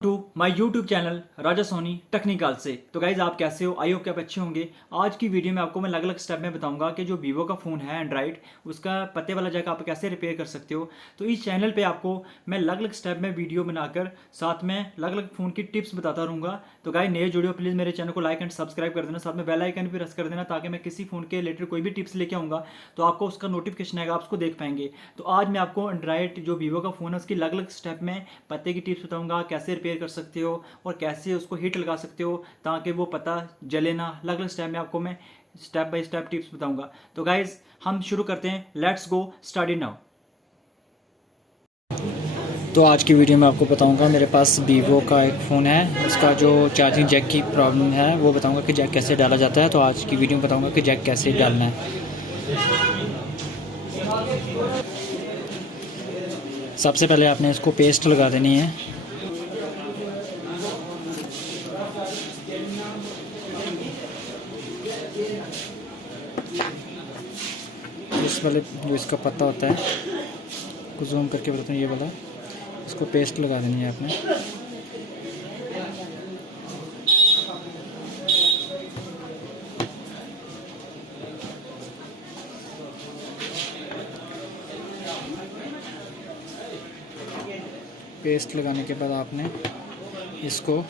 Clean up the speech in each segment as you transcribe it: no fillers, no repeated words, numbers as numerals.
To my YouTube channel Raja Soni technical से। तो guys आप कैसे हो? आई होप कि आप अच्छे होंगे। आज की वीडियो में आपको मैं अलग अलग स्टेप में बताऊंगा कि जो वीवो का फ़ोन है एंड्रॉइड, उसका पत्ते वाला जगह आप कैसे रिपेयर कर सकते हो। तो इस चैनल पे आपको मैं अलग अलग स्टेप में वीडियो बनाकर साथ में अलग अलग फ़ोन की टिप्स बताता रहूँगा। तो गाइज नए जुड़े हो प्लीज़ मेरे चैनल को लाइक एंड सब्सक्राइब कर देना, साथ में बेल आइकन भी प्रेस कर देना ताकि मैं किसी फ़ोन के रिलेटेड कोई भी टिप्स लेके आऊँगा तो आपको उसका नोटिफिकेशन आएगा, आप उसको देख पाएंगे। तो आज मैं आपको एंड्रॉइड जो वीवो का फ़ोन है उसकी अलग अलग स्टेप में पत्ते की टिप्स बताऊँगा, कैसे रिपेयर कर सकते हो और कैसे उसको हीट लगा सकते हो ताकि वो पता जले ना। अलग अलग स्टेप में आपको मैं स्टेप बाय स्टेप टिप्स बताऊंगा। तो गाइज हम शुरू करते हैं, let's go start it now. तो आज की वीडियो में आपको बताऊंगा, मेरे पास वीवो का एक फ़ोन है, उसका जो चार्जिंग जैक की प्रॉब्लम है वो बताऊंगा कि जैक कैसे डाला जाता है। तो आज की वीडियो में बताऊंगा कि जैक कैसे डालना है। सबसे पहले आपने इसको पेस्ट लगा देनी है। इस वाले जो इसका पत्ता होता है, को जूम करके बताता हूँ, ये वाला इसको पेस्ट लगा देनी है आपने। पेस्ट लगाने के बाद आपने इसको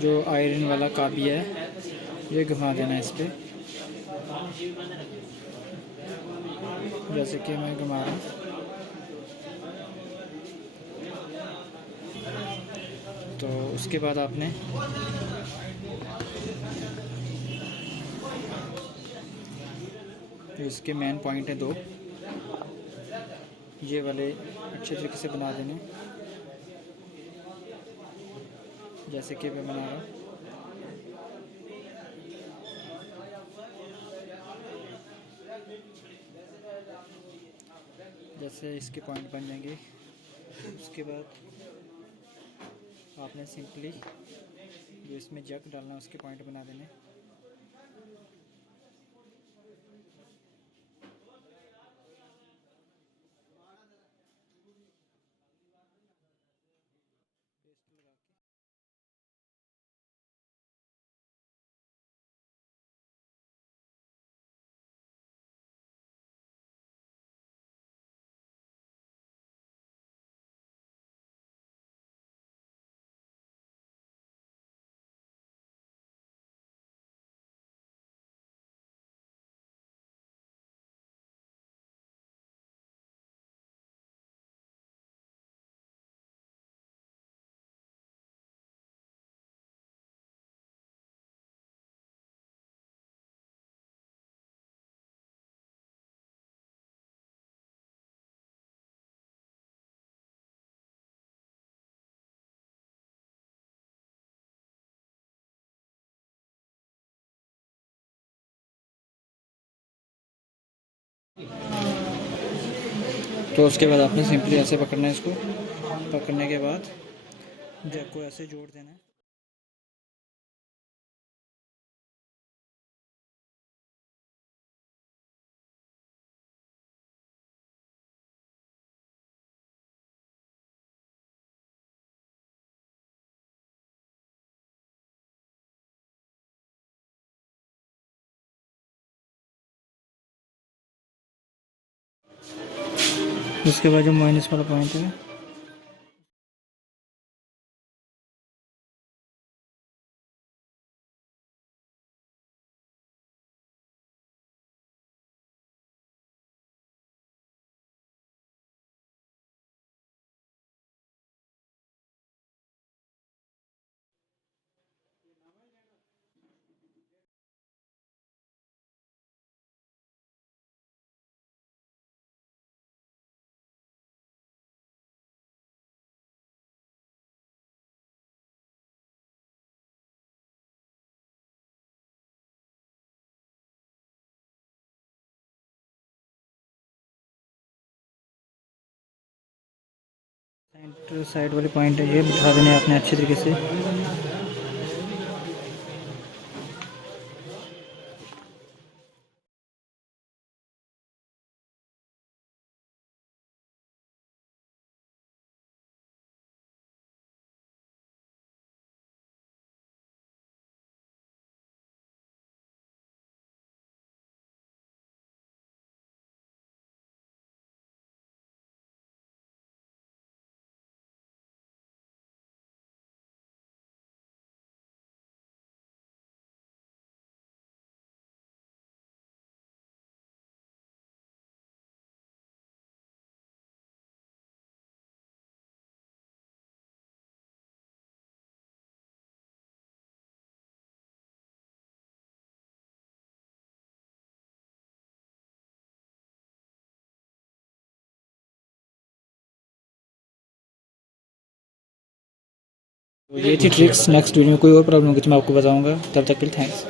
जो आयरन वाला काबी है ये घुमा देना है इस पर, जैसे कि मैं घुमा रहा हूँ। तो उसके बाद आपने इसके मेन पॉइंट है दो, ये वाले अच्छे तरीके से बना देने, जैसे कि मैं बना रहा हूँ। जैसे इसके पॉइंट बन जाएंगे, उसके बाद आपने सिंपली जो इसमें जग डालना है उसके पॉइंट बना देने। तो उसके बाद आपने सिंपली ऐसे पकड़ना है, इसको पकड़ने के बाद जग को ऐसे जोड़ देना है। उसके बाद जो माइनस वाला पॉइंट है सेंटर साइड वाले पॉइंट है, ये बिठा देने आपने अच्छे तरीके से। ये थी ट्रिक्स। नेक्स्ट वीडियो में कोई और प्रॉब्लम होगी तो मैं आपको बताऊंगा। तब तक के लिए थैंक्स।